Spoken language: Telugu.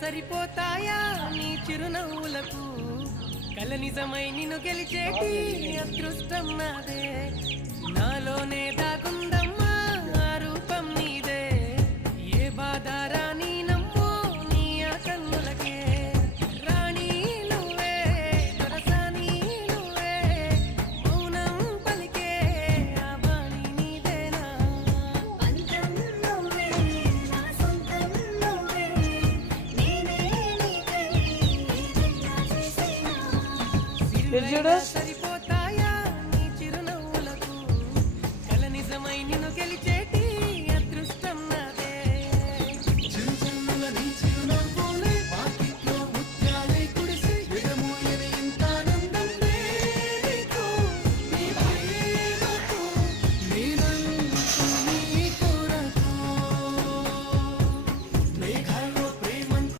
సరిపోతాయా నీ చిరునవ్వులకు కల నిజమై నిన్ను గెలిచేటి అదృష్టం నాదే నాలోనే దాగుందమ్మా ఆ రూపం నీదే ఏ బాధారా నీ నమ్మో నీ ఆ కన్నులకే రాణి నువ్వే దొరసాని నువ్వే మౌనం పలికే ఆ బాణి నీదేనా పంతం నువ్వే నా సొంతం నువ్వే నేనే నీకై ఇలా చేసేనా చూడు